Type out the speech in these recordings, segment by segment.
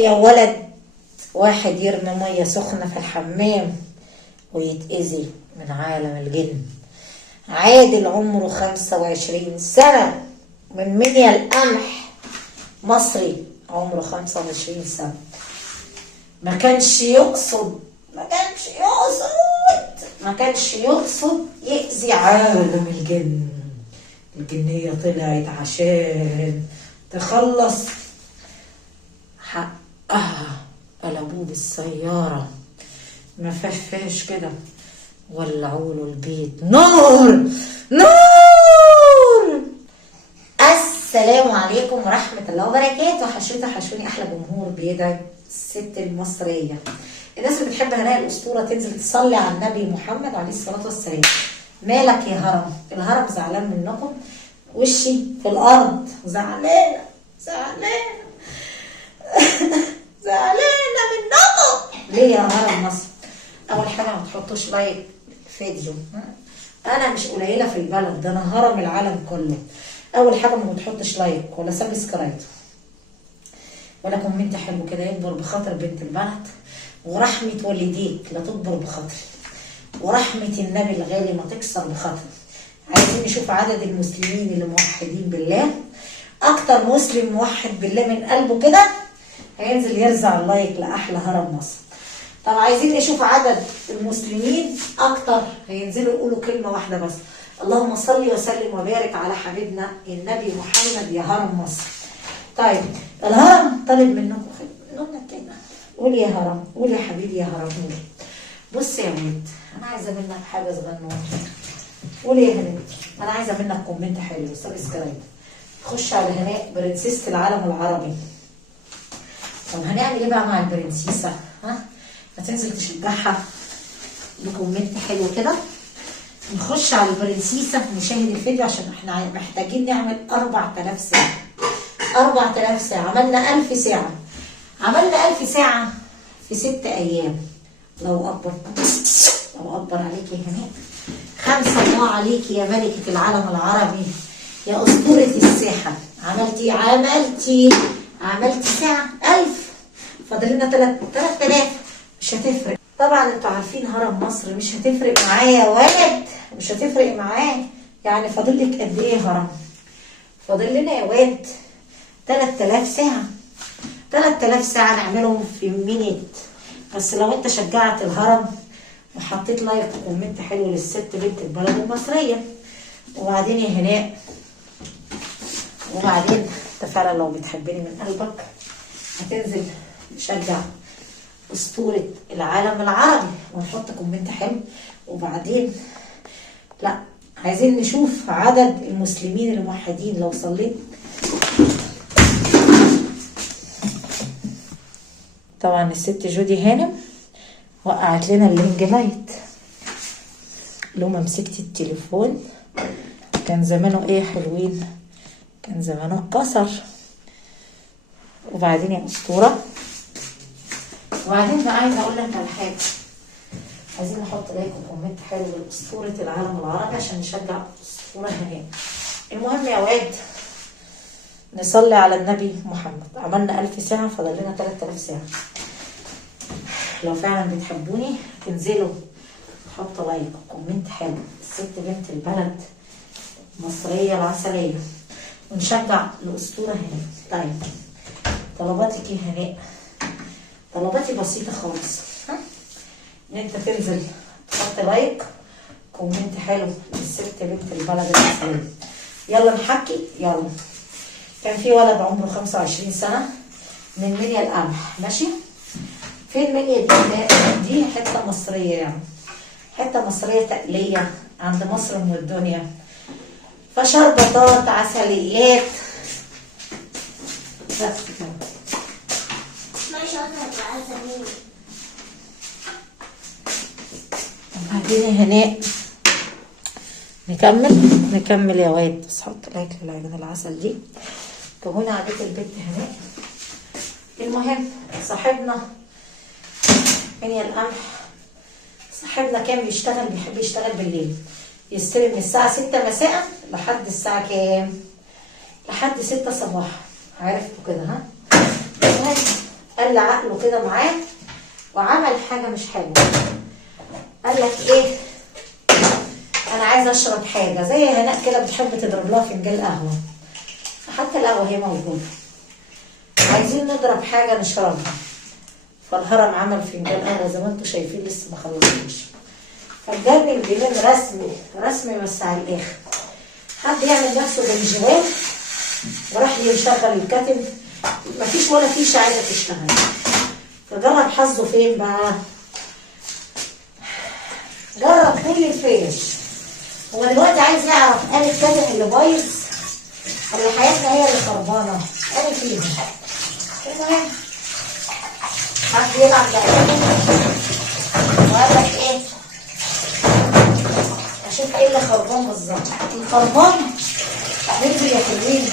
يا ولد، واحد يرمي مية سخنة في الحمام ويتأذي من عالم الجن. عادل عمره 25 سنة من منيا القمح، مصري عمره 25 سنة. ما كانش يقصد يأذي عالم الجن. الجنية طلعت عشان تخلص حقها، قلبوه بالسيارة ما فيهاش كده، ولعوا له البيت نار. السلام عليكم ورحمة الله وبركاته. حشوني أحلى جمهور بيدعي الست المصرية، الناس اللي بتحب هناء الأسطورة تنزل تصلي على النبي محمد عليه الصلاة والسلام. مالك يا هرم؟ الهرم زعلان منكم، وشي في الأرض، زعلانة زعلانة منكم. ليه يا هرم مصر؟ أول حاجة ما تحطوش لايك فيديو، أنا مش قليلة في البلد ده، أنا هرم العالم كله. أول حاجة ما تحطش لايك ولا سبسكرايب ولا كومنت حلو كده يكبر بخاطر بنت البلد، ورحمة والديك لا تكبر بخاطري، ورحمة النبي الغالي ما تكسر بخاطري. عايزين نشوف عدد المسلمين اللي موحدين بالله. أكتر مسلم موحد بالله من قلبه كده هينزل يرزع اللايك لأحلى هرم مصر. طب عايزين نشوف عدد المسلمين أكتر هينزلوا يقولوا كلمة واحدة بس: اللهم صل وسلم وبارك على حبيبنا النبي محمد يا هرم مصر. طيب الهرم طالب منكم خدمة كده، قول يا هرم، قول يا حبيبي يا هرم، قول. بص يا بنت، انا عايزه منك حاجه صغنونه. قول يا هناء، انا عايزه منك كومنت حلو سبسكرايب. خش على هناء برنسيسة العالم العربي. طب هنعمل ايه بقى مع البرنسيسه؟ هتنزل تشجعها بكومنت حلو كده. نخش على البرنسيسه نشاهد الفيديو عشان احنا محتاجين نعمل 4000 ساعه. 4000 ساعه، عملنا 1000 ساعه. عملنا 1000 ساعه في 6 ايام. الله اكبر، الله اكبر عليك يا هناء. 5 الله عليك يا ملكة العالم العربي، يا أسطورة الساحة. عملتي ساعة 1000، فاضل لنا 3000. مش هتفرق طبعا، انتوا عارفين هرم مصر مش هتفرق معاه يا ولد، مش هتفرق معاه. يعني فاضل لك قد ايه يا هرم؟ فاضل لنا يا واد 3000 ساعة. 3000 ساعة نعملهم في مينيت. بس لو انت شجعت الهرم وحطيت لايك وكومنت حلو للست بنت البلد المصرية. وبعدين يا هناء، وبعدين انت فعلا لو بتحبني من قلبك هتنزل تشجع أسطورة العالم العربي ونحط كومنت حلو. وبعدين لا، عايزين نشوف عدد المسلمين الموحدين. لو صليت طبعا الست جودي هانم وقعت لنا اللينج لايت. لو ما مسكت التليفون كان زمانه ايه حلوين، كان زمانه اتكسر. وبعدين يا اسطوره، وبعدين بقى عايزه اقول لك على حاجه. عايزين نحط لايك وكومنت حلو لاسطوره العالم العربي عشان نشجع اسطوره هناك. المهم يا واد، نصلي على النبي محمد. عملنا 1000 ساعه، فاضل لنا 3000 ساعه. لو فعلا بتحبوني تنزلوا حط لايك وكومنت حلو الست بنت البلد المصرية العسلية ونشجع الأسطورة هناء. طيب طلباتك يا هناء، طلباتي بسيطة خالص. ان انت تنزل تحط لايك كومنت حلو للست بنت البلد العسلية. يلا نحكي، يلا. كان في ولد عمره 25 سنة من منيا القمح، ماشي؟ فين منيا دي حتة مصرية، يعني حتة مصرية تقلية عند مصر ام الدنيا. فشربطات عسليات بس كده. وبعدين يا هناء نكمل يا واد. بس حط لايك للعجينة العسل دي. كهونا عادت البنت هناء. المهم صاحبنا منيا القمح، صاحبنا كان بيشتغل، بيحب يشتغل بالليل. يستلم من الساعة 6 مساء لحد الساعة كام؟ لحد 6 صباحا. عرفتوا كده ها؟ قال لي عقله كده معاه وعمل حاجه مش حلوه. قال لك ايه؟ انا عايز اشرب حاجه زي هناء كده بتحب تضرب لها فنجان قهوه، حتى القهوه هي موجوده، عايزين نضرب حاجه نشربها. فالهرم عمل فنجان قهوه زي ما انتم شايفين لسه ما خلصتوش. فالجن الجنين رسمي بس على الاخر. حد يعمل نفسه بنجوان وراح يشغل الكاتب، مفيش ولا فيشه عايزه تشتغل. فجرب حظه فين بقى؟ جرب كل الفيش. هو دلوقتي عايز يعرف قال الكاتب اللي بايظ ولا حياتنا هي اللي خربانه؟ انا فيها. المهم حد يلعب لعبته وقال لك ايه؟ اشوف ايه اللي خربان بالظبط. الخربان ننزل يا حلوين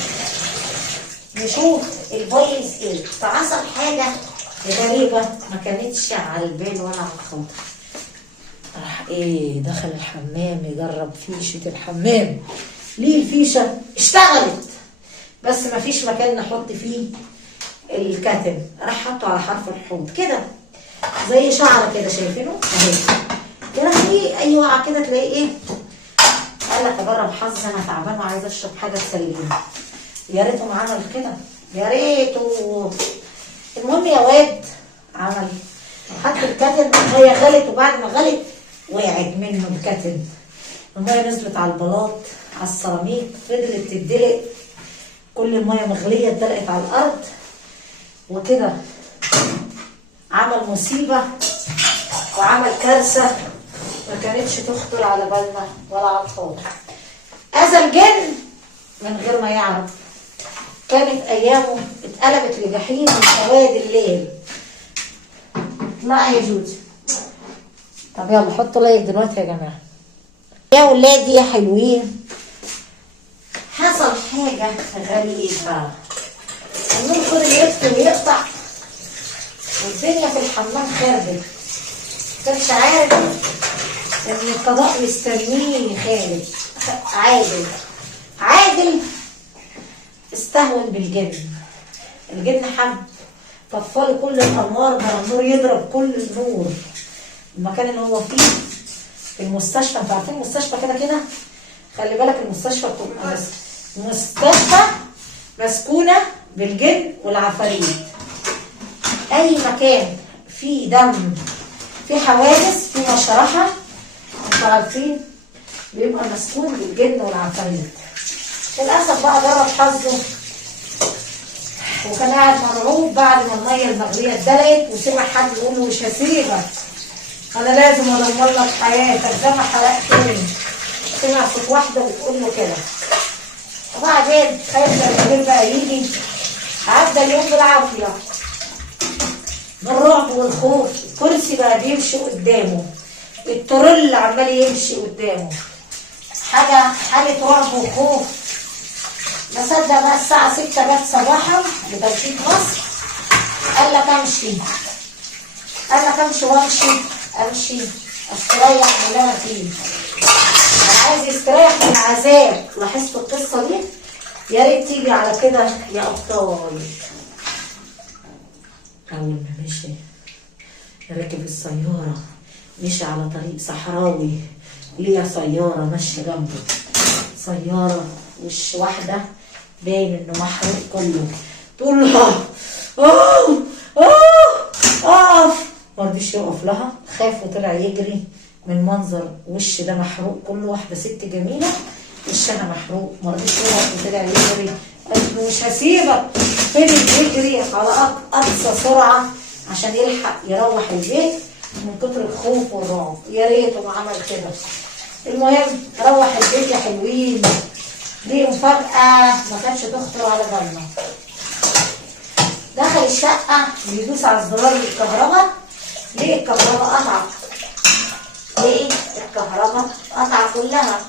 نشوف البايظ ايه. فحصل حاجه غريبه ما كانتش على البال ولا على الخاطر. راح ايه؟ دخل الحمام يجرب فيشه الحمام. ليه الفيشه اشتغلت بس ما فيش مكان نحط فيه الكاتب. راح حطه على حرف الحوض كده زي شعره كده، شايفينه اهي كده. في اي وقعه كده تلاقي ايه؟ قال لك اجرب حظ، انا تعبان وعايز اشرب حاجه تسليني. يا ريته ما عمل كده، يا ريته. المهم يا واد عمل حط الكاتب. هي غلت وبعد ما غلت وقعت منه الكاتب. الميه نزلت على البلاط على السيراميك، فضلت تدلق، كل الميه مغليه اتدلقت على الارض وكده. عمل مصيبه وعمل كارثه ما كانتش تخطر على بالنا ولا على الخاطر. اذى الجن من غير ما يعرف. كانت ايامه اتقلبت لجحيم من سواد الليل. اطلعي يا جودي. طب يلا حطوا لايك دلوقتي يا جماعه. يا ولادي يا حلوين، حصل حاجه غريبه. النور فضل يطفي ويقطع والدنيا في الحمام خربت. كانش عارف ان القضاء مستنيه خالد. عادل استهون بالجن. الجن حب طفلي كل الانوار بقى النور يضرب كل النور. المكان اللي هو فيه في المستشفى، انتوا عارفين المستشفى كده خلي بالك المستشفى بتبقى مستشفى مسكونه بالجن والعفاريت. اي مكان فيه دم، في حوادث، في مشرحه، انتوا عارفين بيبقى مسكون بالجن والعفاريت. للاسف بقى جرب حظه وكان قاعد مرعوب بعد ما الميه المغليه اتدلقت وسمع حد يقول له مش هسيبك، انا لازم ادمر لك حياتك زي ما حرقتني. سمع صوت واحده بتقول له كده. وبعدين خايف لما الليل بقى يجي. عدى اليوم بالعافيه بالرعب والخوف. الكرسي بقى بيمشي قدامه، الترول عمال يمشي قدامه. حاله رعب وخوف. ما صدق بقى الساعه 6 بات صباحا بتوقيت مصر. قال لك امشي وامشي استريح من اللي انا فيه. انا عايز يستريح من العذاب. لاحظتوا القصه دي؟ يا ريت تيجي على كده يا ابطال. اول ما مشي ركب السياره، مشي على طريق صحراوي. ليه سياره ماشيه جنبه، سياره وش واحده باين انه محروق كله. تقول له اقف، مرضيش يقف لها، خاف وطلع يجري من منظر وش ده محروق كله. واحده ست جميله وشها محروق، مرضيش يقف وطلع يجري. قالت له مش هسيبك. فضل يجري على اقصى سرعه عشان يلحق يروح البيت من كتر الخوف والرعب. يا ريته ما عمل كده. المهم روح البيت يا حلوين. دي مفاجأة ما كانتش تخطر على بالنا. دخل الشقة بيدوس على الزرار الكهرباء. ليه الكهرباء قطعت؟ ليه الكهرباء قطعت كلها؟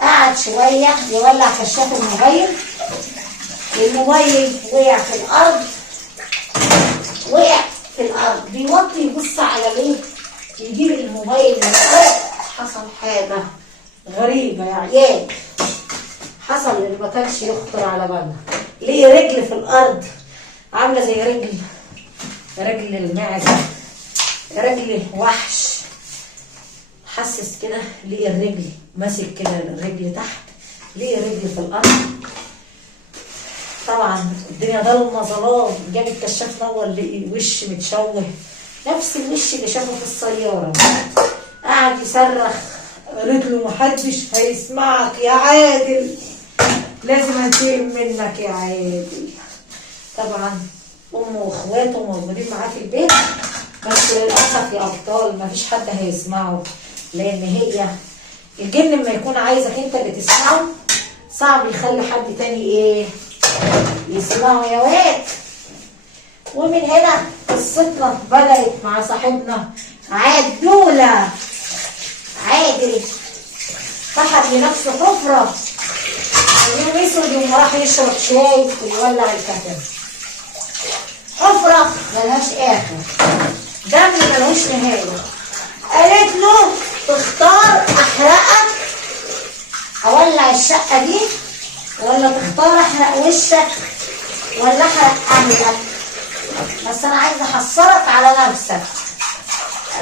قعد شوية يولع كشاف الموبايل. الموبايل وقع في الأرض. بيوطي يبص على ليه يجيب الموبايل من الأرض. حصل حاجة غريبة يا عيال. حصل اللي ما كانش يخطر على بالنا. ليه رجل في الأرض عاملة زي رجل رجل المعدة، رجل وحش. حسس كده ليه الرجل ماسك كده، الرجل تحت، ليه الرجل في الارض. طبعا الدنيا ضلمه ظلام، جاب الكشاف نور لقي وش متشوه، نفس الوش اللي شافه في السياره. قعد يصرخ، قالت له محدش هيسمعك يا عادل، لازم انتقم منك يا عادل. طبعا امه واخواته موجودين معاه في البيت، بس للاسف يا ابطال مفيش حد هيسمعه، لان هي الجن لما يكون عايزك انت اللي تسمعه صعب يخلي حد تاني ايه يسمعه يا واد. ومن هنا قصتنا بدأت مع صاحبنا عدولة. عادل سحب لنفسه حفرة، يوم اسود يوم راح يشرب شاي ويولع الكتم. حفرة ملهاش آخر، دم ملهوش نهاية. قالت له تختار أحرقك أولع الشقة دي، ولا تختار أحرق وشك، ولا أحرق أهلك، بس أنا عايزة أحصرك على نفسك.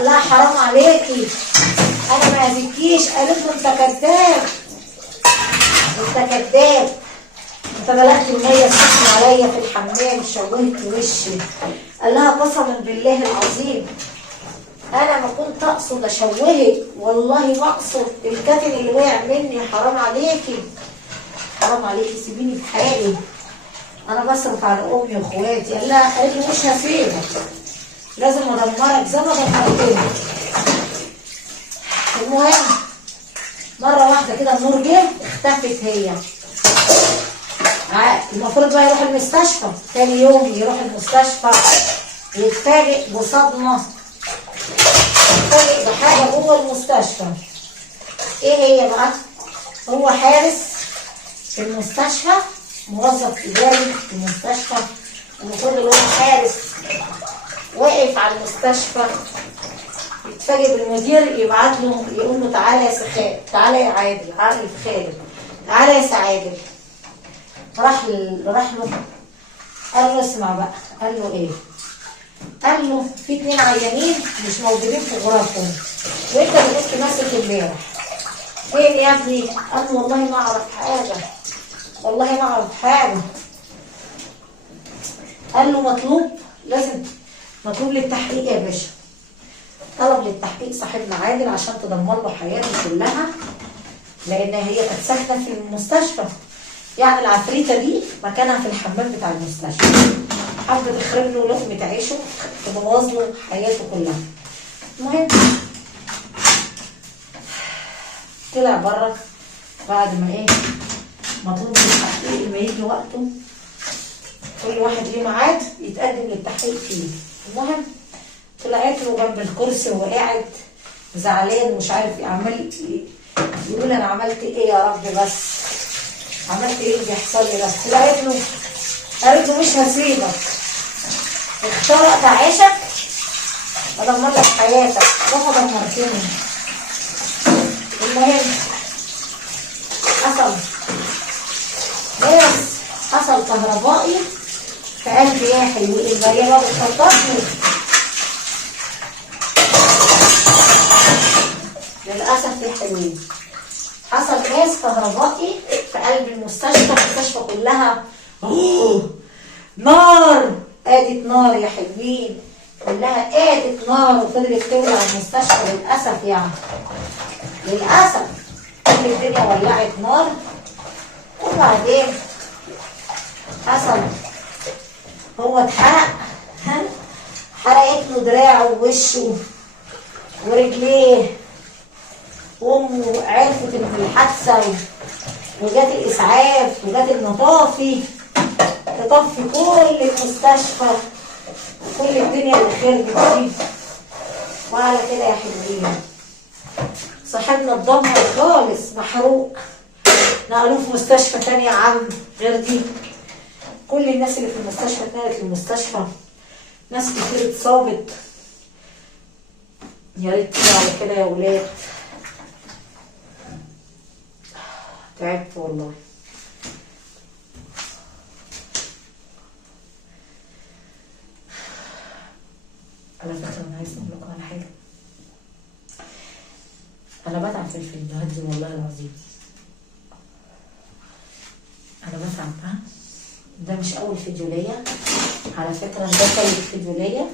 لا حرام عليكي، أنا ما أذيكيش. قالت له أنت كذاب، أنت كذاب، أنت بلغت المية السخنة عليا في الحمام، شوهت وشي. قال لها قسما بالله العظيم انا ما كنت اقصد اشوهك، والله ما اقصد، الكتم اللي وقع مني. حرام عليكي، حرام عليكي، سيبيني في حالي، انا بصرف على امي واخواتي. قال لها، قالت له مش هسيبك، لازم ادمرك زي ما دمرتني. المهم مره واحده كده النور جه، اختفت هي. المفروض بقى يروح المستشفى تاني يوم، يروح المستشفى يتفاجئ بصدمه، يتفاجئ بحاجه جوه المستشفى. ايه هي بقى؟ هو حارس في المستشفى، موظف اداري في المستشفى، المفروض اللي هو حارس واقف على المستشفى، يتفاجئ بالمدير، يبعت له يقول له تعالى يا سخاء، تعالى يا عادل، عقل في خالد، تعالى يا سعادل. راح له قال له اسمع بقى. قال له ايه؟ قال له في 2 عيانين مش موجودين في غرفهم، وانت اللي كنت ماسك امبارح. فين يا ابني؟ قال له والله ما اعرف حاجه، والله ما اعرف حاجه. قال له مطلوب، لازم مطلوب للتحقيق يا باشا. طلب للتحقيق صاحبنا عادل عشان تدمر له حياته كلها، لان هي كانت ساكنه في المستشفى، يعني العفريته دي مكانها في الحمام بتاع المستشفى، حابه تخرب له لقمه عيشه، تبوظ له حياته كلها. المهم طلع بره بعد ما ايه مطلوب للتحقيق، لما يجي وقته كل واحد ليه ميعاد يتقدم للتحقيق فيه. المهم طلعت له جنب الكرسي وهو قاعد زعلان ومش عارف ايه، عمال يقول انا عملت ايه يا رب، بس عملت ايه اللي بيحصل لي ده. طلعت له قالت له مش هسيبك، اخترقت عيشك ادمر لك حياتك، روح دمرتني. المهم حصل كهربائي في قلبي يا حلوين، المية ما بتخططني للأسف يا حلوين. حصل غاز كهربائي في قلب المستشفى كلها نار، قادت نار يا حلوين، كلها قادت نار وفضلت تولع المستشفى للأسف. يعني للأسف كل الدنيا ولعت نار. وبعدين حصل هو اتحرق، حرقت له دراعه ووشه ورجليه، وامه عرفت ان في الحادثه وجات الاسعاف وجات المطافي تطفي كل المستشفى وكل الدنيا اللي خربت دي. وعلى كده يا حلوين صاحبنا اتدمر خالص، محروق، نقلوه في مستشفى تانية عام غير دي. كل الناس اللي في المستشفى اتنقلت للمستشفى، ناس كتير اتصابت. يا ريت على كده يا ولاد، تعبت والله. على فكره انا عايزه اقول لكم على حاجه، انا بتعب في الفيديوهات دي والله العظيم، انا بتعب. ها ده مش اول فيديو ليا على فكره، ده تالت فيديو ليا،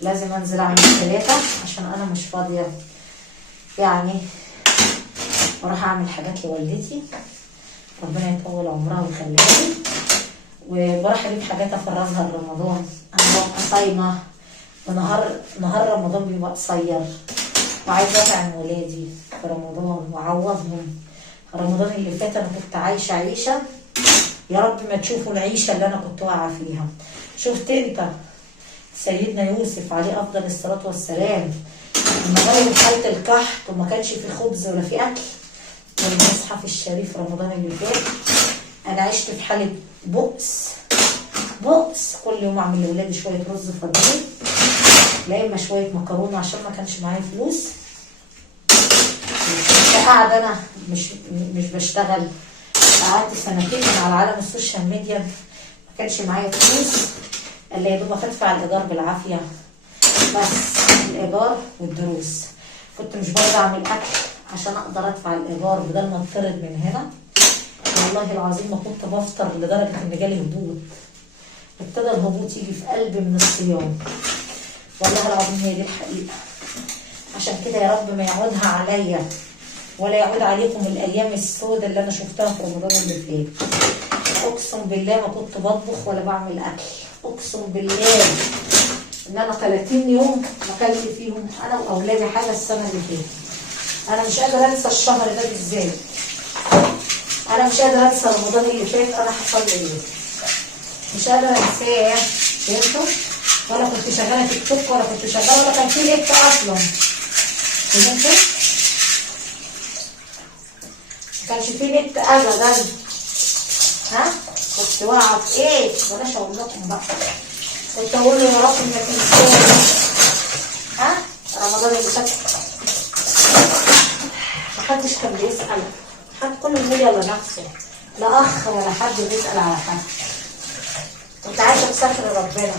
لازم انزل اعمل 3 عشان انا مش فاضيه يعني، واروح اعمل حاجات لوالدتي ربنا يطول عمرها ويخليها لي، وبروح اجيب حاجات افرزها لرمضان. انا ببقى صايمه ونهار رمضان بيبقى قصير، وعايزه اطعم ولادي في رمضان واعوضهم. رمضان اللي فات انا كنت عايشه عيشه، يا رب ما تشوفوا العيشه اللي انا كنت واقعه فيها. شفت انت سيدنا يوسف عليه افضل الصلاه والسلام لما غلب حاله القحط وما كانش في خبز ولا في اكل، والمصحف الشريف رمضان اللي فات انا عشت في حاله بؤس. كل يوم اعمل لاولادي شويه رز فاضيين، لا اما شويه مكرونه عشان ما كانش معايا فلوس. قاعده انا مش بشتغل، قعدت 2 سنين من على عالم السوشيال ميديا، ما كانش معايا فلوس الا يا دوب ادفع الايجار بالعافيه، بس الايجار والدروس. كنت مش برضه اعمل اكل عشان اقدر ادفع الايجار بدل ما اطرد من هنا. والله العظيم ما كنت بفطر لدرجه ان جالي هبوط، ابتدى الهبوط يجي في قلبي من الصيام، والله العظيم هي دي الحقيقه. عشان كده يا رب ما يعودها عليا ولا يعود عليكم الايام السوداء اللي انا شفتها في رمضان اللي فات. اقسم بالله ما كنت بطبخ ولا بعمل اكل، اقسم بالله ان انا 30 يوم ما اكلت فيهم انا واولادي حاجه السنه اللي فاتت. انا مش قادره انسى الشهر ده بالذات، انا مش قادره انسى رمضان اللي فات انا حصل لي ايه، مش قادره انساه. فهمتوا؟ ولا كنت شغاله تيك توك ولا كنت شغاله ولا كان في نت اصلا. فهمتوا؟ ما كانش في نت ابدا. ها؟ كنت واقعه في ايه؟ بلاش اقول لكم بقى. كنت اقول له يا رب ما تنساني. ها؟ رمضان اللي فات محدش كان بيسأل، حد كل المية لنفسه، لا اخ ولا حد بيسأل على حد. كنت عايشه بستر ربنا.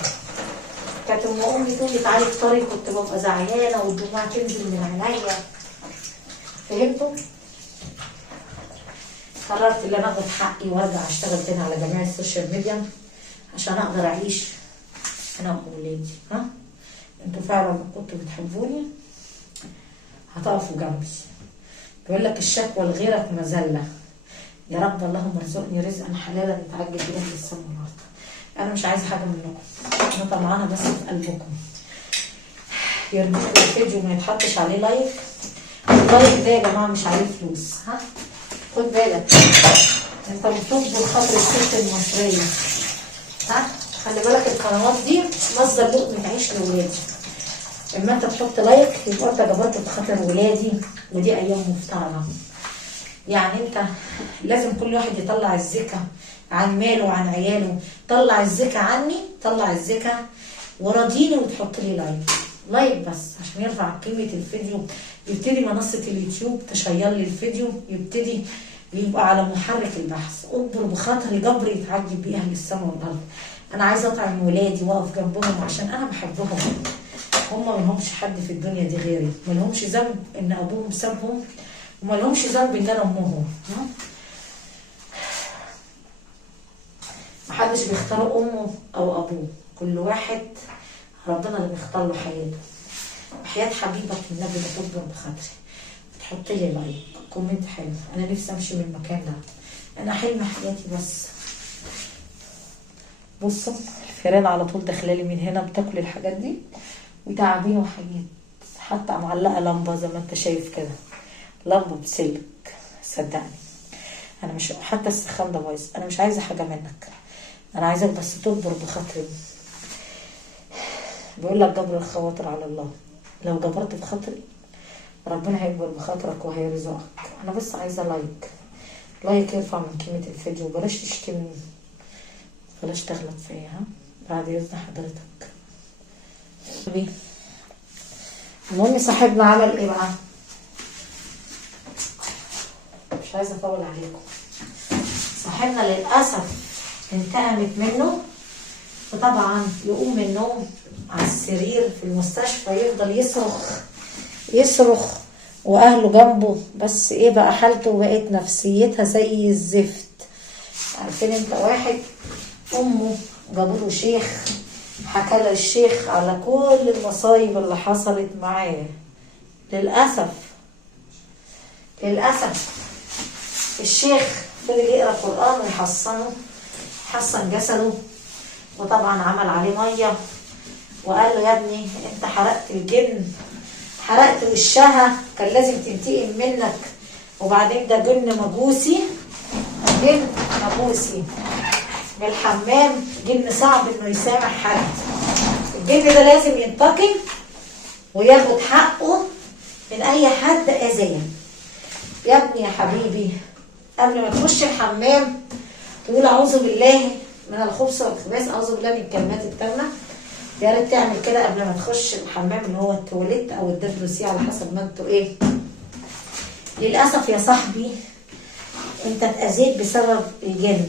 كانت ام امي تقول لي تعالي افطري، كنت ببقى زعلانه والدموع تنزل من عينيا. فهمتوا؟ قررت ان انا اخد حقي وارجع اشتغل تاني على جميع السوشيال ميديا عشان اقدر اعيش انا واولادي. ها؟ انتوا فعلا لو كنتوا بتحبوني هتقفوا جنبي. بيقول لك الشكوى لغيرك مذله. يا رب اللهم ارزقني رزقا حلالا يتعجل بيه اهل السماء والارض. انا مش عايزه حاجه منكم، انا طمعانه بس في قلبكم. يرضيكم الفيديو ما يتحطش عليه لايك. اللايك ده يا جماعه مش عليه فلوس. ها؟ خد بالك انت بتجبر خاطر الست المصريه. ها؟ خلي بالك القنوات دي مصدر لقمه عيش لاولادي. اما انت تحط لايك يبقى انت جبرت بخاطر ولادي، ودي ايام مفترضه. يعني انت لازم كل واحد يطلع الزكاه عن ماله وعن عياله. طلع الزكاه عني، طلع الزكاه وراضيني وتحط لي لايك بس عشان يرفع قيمه الفيديو، يبتدي منصه اليوتيوب تشير لي الفيديو، يبتدي يبقى على محرك البحث. اجبر بخاطري جبر يتعجب بيه اهل السماء والارض. انا عايزه اطعم ولادي واقف جنبهم عشان انا بحبهم. هم ملهمش حد في الدنيا دي غيري، ملهمش ذنب ان ابوهم سابهم، وملهمش ذنب ان انا امهم. محدش بيختار امه او ابوه، كل واحد ربنا اللي بيختار له حياته. وحياة حبيبك النبي بتكبر بخاطري، تحط لي لايك كومنت حلو. انا نفسي امشي من المكان ده، انا حلم حياتي بس. بصوا الفيران على طول داخلالي من هنا بتاكل الحاجات دي وتعبين وحاجات. حتى معلقه لمبه زي ما انت شايف كده، لمبه بسلك. صدقني انا مش حتى السخان ده بايظ. انا مش عايزه حاجه منك، انا عايزك بس تجبر بخاطري. بيقول لك جبر الخواطر على الله. لو جبرت بخاطري ربنا هيجبر بخاطرك وهيرزقك. انا بس عايزه لايك يرفع من قيمه الفيديو. بلاش تشتمني، بلاش تغلط فيا. ها؟ بعد اذن حضرتك. المهم صاحبنا عمل ايه بقى؟ مش عايزه اطول عليكم. صاحبنا للاسف انتقمت منه، وطبعا يقوم من النوم على السرير في المستشفى يفضل يصرخ واهله جنبه، بس ايه بقى حالته؟ بقت نفسيتها زي الزفت. عارفين انت واحد امه جابوله شيخ حكى له الشيخ على كل المصايب اللي حصلت معاه، للاسف الشيخ فضل يقرا قران ويحصنه، حصن جسده، وطبعا عمل عليه ميه وقال له يا ابني انت حرقت الجن، حرقت وشها، كان لازم تنتقم منك، وبعدين ده جن مجوسي بالحمام، جن صعب انه يسامح حد، الجن ده لازم ينتقم وياخد حقه من اي حد اذاه. يا ابني يا حبيبي قبل ما تخش الحمام تقول اعوذ بالله من الخبث والخباث، اعوذ بالله من الكلمات التامه. يا ريت تعمل كده قبل ما تخش الحمام اللي هو التواليت او الدبلوسي على حسب ما انتوا ايه. للاسف يا صاحبي انت اتاذيت بسبب الجن،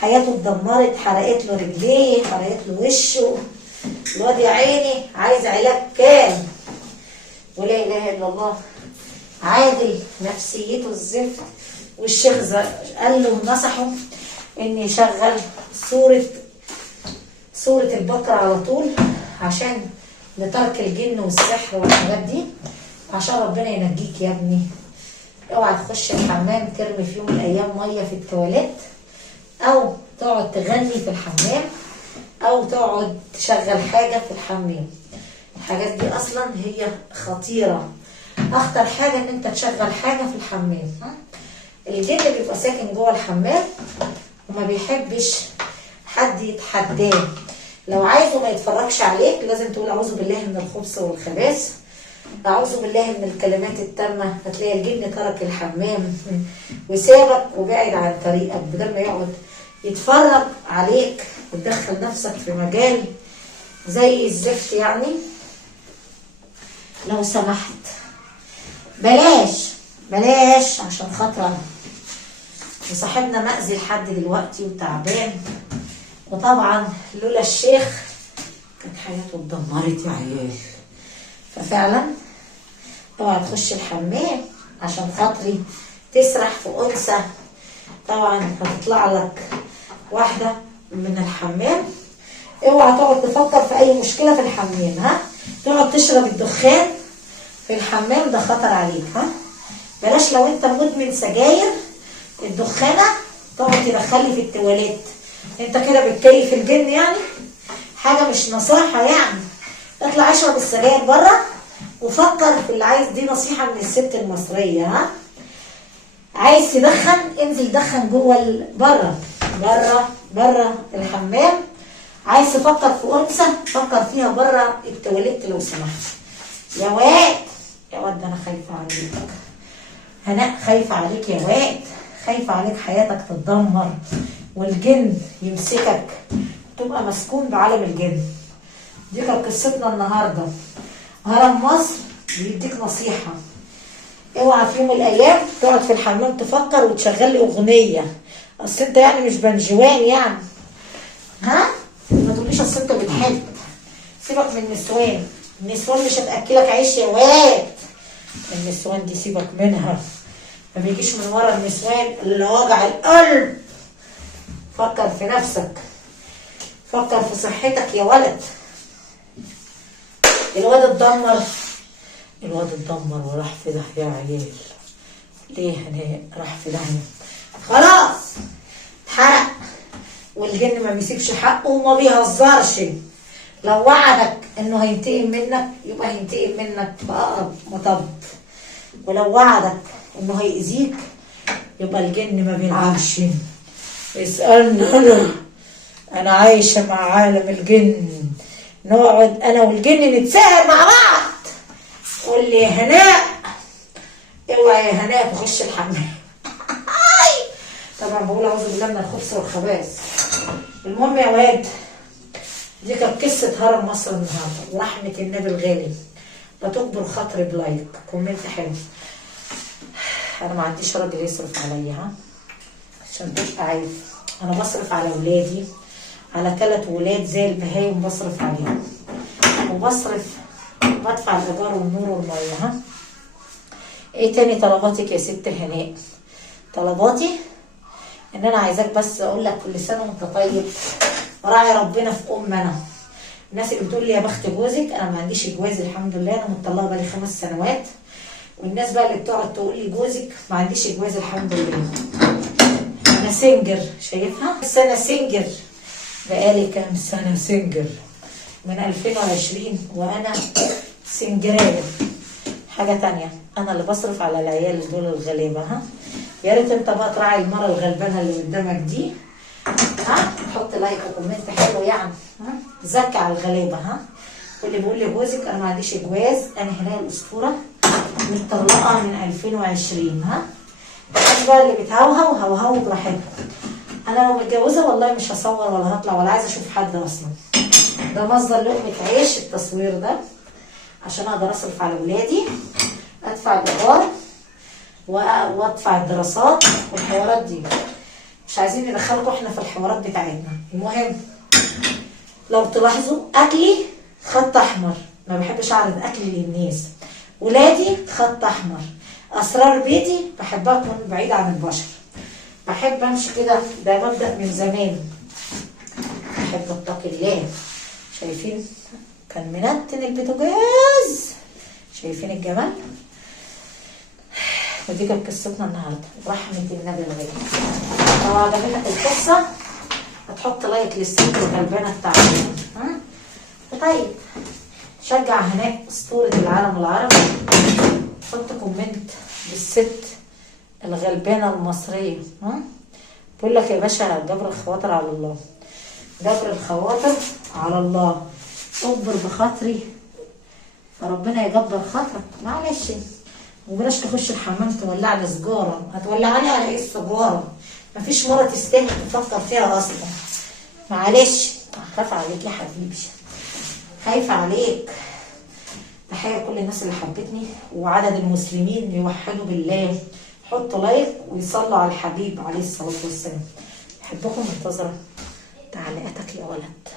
حياته اتدمرت، حرقت له رجليه، حرقت له وشه، الواد يا عيني عايز علاج كام، ولا اله الا الله. عادل نفسيته الزفت، والشيخ قال له نصحه ان يشغل سورة البقرة على طول عشان لترك الجن والسحر والحاجات دي، عشان ربنا ينجيك يا ابني. اوعى تخش الحمام ترمي في يوم من الايام ميه في التواليت، او تقعد تغني في الحمام، او تقعد تشغل حاجه في الحمام. الحاجات دي اصلا هي خطيره. اخطر حاجه ان انت تشغل حاجه في الحمام. الجن بيبقى ساكن جوه الحمام وما بيحبش حد يتحداه، لو عايزه ما يتفرجش عليك لازم تقول اعوذ بالله من الخبث والخباث، اعوذ بالله من الكلمات التامه. هتلاقي الجن ترك الحمام وسابك وبعد عن طريقك، بدل ما يقعد يتفرج عليك وتدخل نفسك في مجال زي الزفت. يعني لو سمحت بلاش عشان خاطر وصاحبنا مأذي لحد دلوقتي وتعبان، وطبعا لولا الشيخ كانت حياته اتدمرت يا عيال. ففعلا اوعى تخش الحمام عشان خاطري تسرح في انثى. طبعا هتطلع لك واحده من الحمام. اوعى تقعد تفكر في اي مشكله في الحمام، تقعد تشرب الدخان في الحمام، ده خطر عليك. بلاش لو انت مدمن سجاير الدخانه تقعد تدخلي في التواليت، انت كده بتكيف الجن يعني، حاجه مش نصيحه يعني. اطلع اشرب السجاير بره وفكر في اللي عايز، دي نصيحه من الست المصريه. عايز تدخن انزل دخن جوه بره الحمام. عايز تفكر في انثى فكر فيها بره التواليت لو سمحت. يا واد ده انا خايفه عليك، هناء خايفه عليك يا واد، خايفه عليك حياتك تتدمر والجن يمسكك تبقى مسكون بعالم الجن. دي كانت قصتنا النهارده. هرم مصر بيديك نصيحه، اوعى في يوم من الايام تقعد في الحمام تفكر وتشغل لي اغنيه، اصل انت يعني مش بنجوان يعني. ما تقوليش اصل انت بتحب. سيبك من النسوان مش هتاكلك عيش يا واد. النسوان دي سيبك منها، ما بيجيش من ورا النسوان اللي وجع القلب. فكر في نفسك، فكر في صحتك يا ولد. الواد اتدمر وراح في داهية يا عيال. ليه هناء راح في داهية؟ خلاص اتحرق، والجن ما بيسيبش حقه وما بيهزرش. لو وعدك انه هينتقم منك يبقى هينتقم منك بأقرب مطب، ولو وعدك انه هيأذيك يبقى الجن ما بيلعبش. اسألني انا عايشة مع عالم الجن، نقعد انا والجن نتساهر مع بعض. قول لي يا هناء اوعى يا هناء تخش الحمام. طبعا بقول اعوذ بالله من الخبث والخباث. المهم يا واد، دي كانت قصه هرم مصر النهارده، ورحمه النبي الغالي لا تكبر خاطري بلايك كومنت حلو. انا ما عنديش راجل يصرف عليا عشان تبقى عارف، انا بصرف على ولادي، على 3 ولاد زي البهايم بصرف عليهم. وبصرف بدفع الايجار والنور والميه. ها، ايه تاني طلباتك يا ست هناء؟ طلباتي ان انا عايزاك بس اقول لك كل سنه وانت طيب، راعي ربنا في انا. الناس اللي بتقول لي يا بخت جوزك، انا ما عنديش جواز الحمد لله، انا مطلقه بقالي 5 سنوات. والناس بقى اللي بتقعد تقول لي جوزك ما عنديش جواز الحمد لله، انا سنجر. شايفها؟ بس انا سنجر بقالي كام سنه سنجر من 2020 وانا سنجرايه. حاجه تانية، انا اللي بصرف على العيال دول الغلابه. ها، يا ريت انت بقى تراعي المره الغلبانه اللي قدامك دي. ها، تحط لايك وكومنت حلو يعني. ها، تزكي على الغلابه. ها، واللي بيقول لي جوزك انا ما عنديش جواز، انا هنا الاسطوره متطلقه من 2020. ها، الناس بقى اللي بتهوهو هوهو براحتهم. انا لو متجوزه والله مش هصور ولا هطلع ولا عايزه اشوف حد اصلا. ده مصدر لقمه عيش التصوير ده، عشان اقدر اصرف على ولادي، ادفع الايجار وادفع الدراسات والحوارات دي. مش عايزين ندخلكم احنا في الحوارات بتاعتنا. المهم لو تلاحظوا اكلي خط احمر، ما بحبش اعرض اكلي للناس. ولادي خط احمر. اسرار بيتي بحبها تكون بعيده عن البشر. بحب امشي كده، ده مبدأ من زمان. بحب اتقي الله. شايفين كان منتن البوتاجاز؟ شايفين الجمال؟ ودي كانت قصتنا النهارده برحمه النبي الغالي. لو عجبتك القصه هتحط لايك للست الغلبانه بتاعتنا. ها، طيب شجع هناء اسطوره العالم العربي. حط كومنت للست الغلبانه المصريه. ها، بقول لك يا باشا جبر الخواطر على الله، جبر الخواطر على الله. اجبر بخاطري فربنا يجبر خاطرك. معلش، وبلاش تخش الحمام تولع لي سجاره. هتولعني على ايه السجاره؟ مفيش مره تستاهل تفكر فيها اصلا. معلش، خايف عليك يا حبيبي، خايفه عليك. تحيه لكل الناس اللي حبتني وعدد المسلمين يوحدوا بالله. حطوا لايك ويصلوا على الحبيب عليه الصلاه والسلام. بحبكم، منتظره تعليقاتك يا ولد.